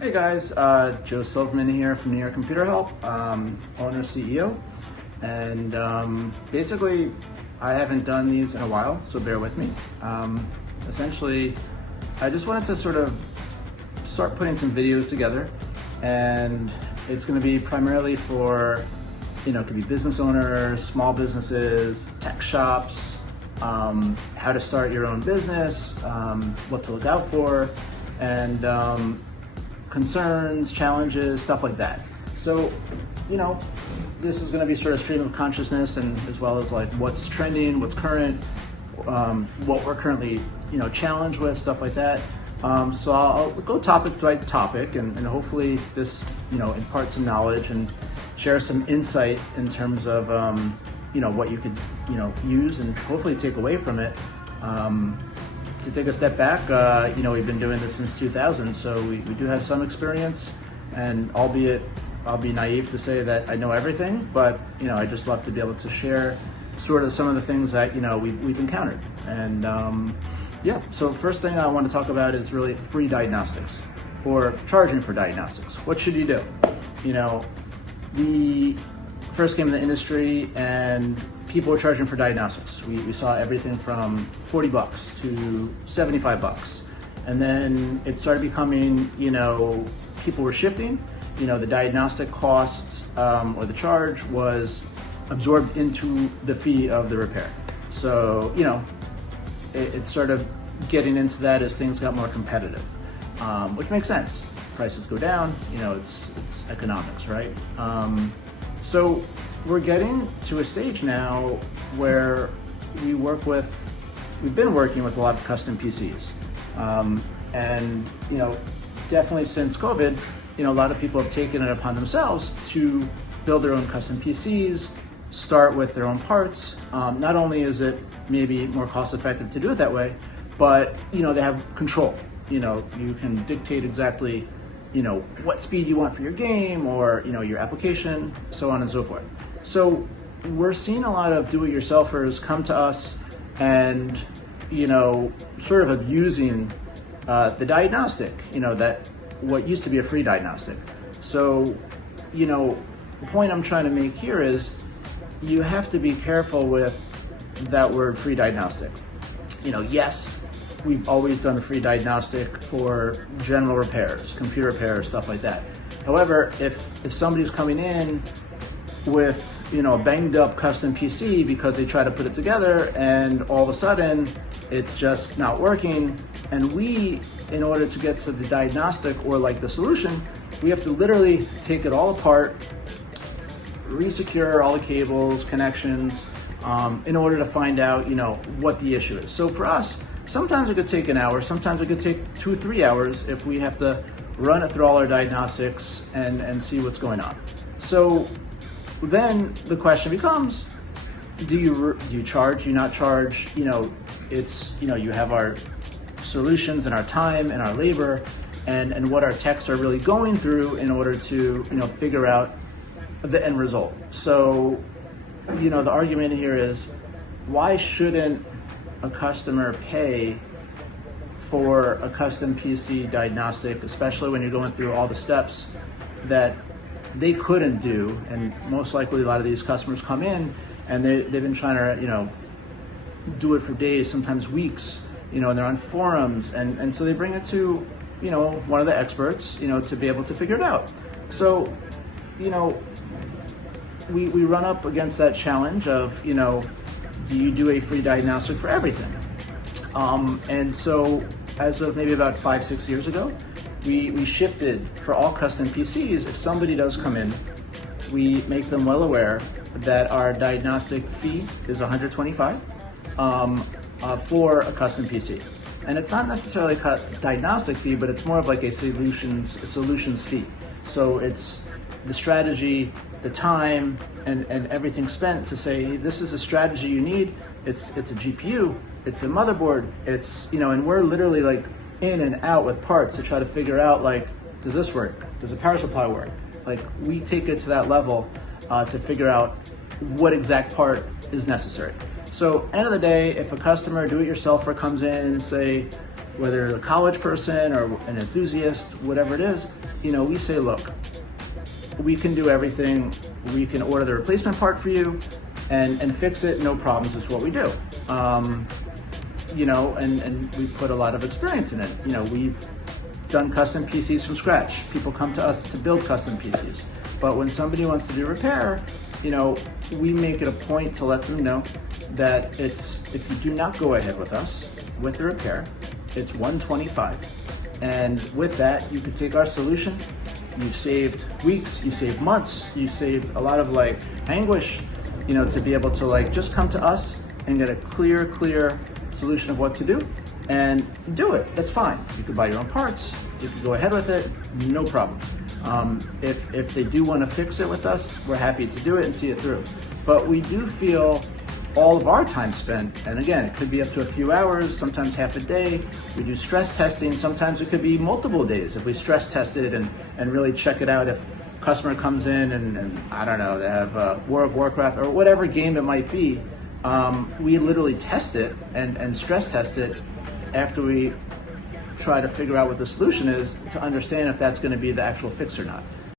Hey guys, Joe Silverman here from New York Computer Help, owner, CEO, and basically I haven't done these in a while, so bear with me. Essentially, I just wanted to sort of start putting some videos together, and it's going to be primarily for, it could be business owners, small businesses, tech shops, how to start your own business, what to look out for, and concerns, challenges, stuff like that. So, this is going to be sort of stream of consciousness, and as well as like what's trending, what's current, what we're currently, challenged with, stuff like that. So I'll go topic by topic, and hopefully this, imparts some knowledge and share some insight in terms of, what you could, use and hopefully take away from it. To take a step back, we've been doing this since 2000, so we do have some experience, and albeit I'll be naive to say that I know everything, but I just love to be able to share sort of some of the things that we've encountered. And so first thing I want to talk about is really free diagnostics, or charging for diagnostics. What should you do? We first came in the industry and people were charging for diagnostics. We saw everything from $40 to $75. And then it started becoming, people were shifting, the diagnostic costs or the charge was absorbed into the fee of the repair. So, it started getting into that as things got more competitive, which makes sense. Prices go down, it's economics, right? So we're getting to a stage now where we've been working with a lot of custom PCs. And definitely since COVID, a lot of people have taken it upon themselves to build their own custom PCs, start with their own parts. Not only is it maybe more cost effective to do it that way, but they have control. You can dictate exactly what speed you want for your game, or your application, so on and so forth. So we're seeing a lot of do-it-yourselfers come to us and sort of abusing the diagnostic, that what used to be a free diagnostic. So the point I'm trying to make here is you have to be careful with that word free diagnostic. Yes, we've always done a free diagnostic for general repairs, computer repairs, stuff like that. However, if somebody's coming in with a banged up custom PC because they try to put it together and all of a sudden it's just not working, and we, in order to get to the diagnostic or like the solution, we have to literally take it all apart, resecure all the cables, connections, in order to find out what the issue is. So for us, sometimes it could take an hour, sometimes it could take 2-3 hours if we have to run it through all our diagnostics and see what's going on. So then the question becomes, do you charge, do you not charge? It's, you have our solutions and our time and our labor and what our techs are really going through in order to, figure out the end result. So, the argument here is, why shouldn't a customer pay for a custom PC diagnostic, especially when you're going through all the steps that they couldn't do? And most likely a lot of these customers come in and they've been trying to, do it for days, sometimes weeks, and they're on forums, and so they bring it to, one of the experts, to be able to figure it out. So, we run up against that challenge of, do you do a free diagnostic for everything? And so as of maybe about 5-6 years ago, we shifted for all custom PCs. If somebody does come in, we make them well aware that our diagnostic fee is $125 for a custom PC. And it's not necessarily a diagnostic fee, but it's more of like a solutions fee. So it's the strategy, the time, and everything spent to say, hey, this is a strategy you need. It's a GPU, it's a motherboard, it's, and we're literally like in and out with parts to try to figure out, like, does this work? Does the power supply work? Like, we take it to that level to figure out what exact part is necessary. So end of the day, if a customer, do-it-yourselfer, comes in and say, whether a college person or an enthusiast, whatever it is, we say, look, we can do everything. We can order the replacement part for you and fix it, no problems. It's what we do. And we put a lot of experience in it. We've done custom PCs from scratch. People come to us to build custom PCs. But when somebody wants to do repair, we make it a point to let them know that if you do not go ahead with us with the repair, it's $125. And with that, you could take our solution. You've saved weeks, you saved months, you saved a lot of anguish, to be able to just come to us and get a clear solution of what to do and do it. That's fine. You could buy your own parts, you could go ahead with it, no problem. If they do want to fix it with us, we're happy to do it and see it through. But we do feel all of our time spent, and again, it could be up to a few hours, sometimes half a day. We do stress testing. Sometimes it could be multiple days if we stress test it and really check it out. If a customer comes in and I don't know, they have War of Warcraft or whatever game it might be, we literally test it and stress test it after we try to figure out what the solution is to understand if that's going to be the actual fix or not.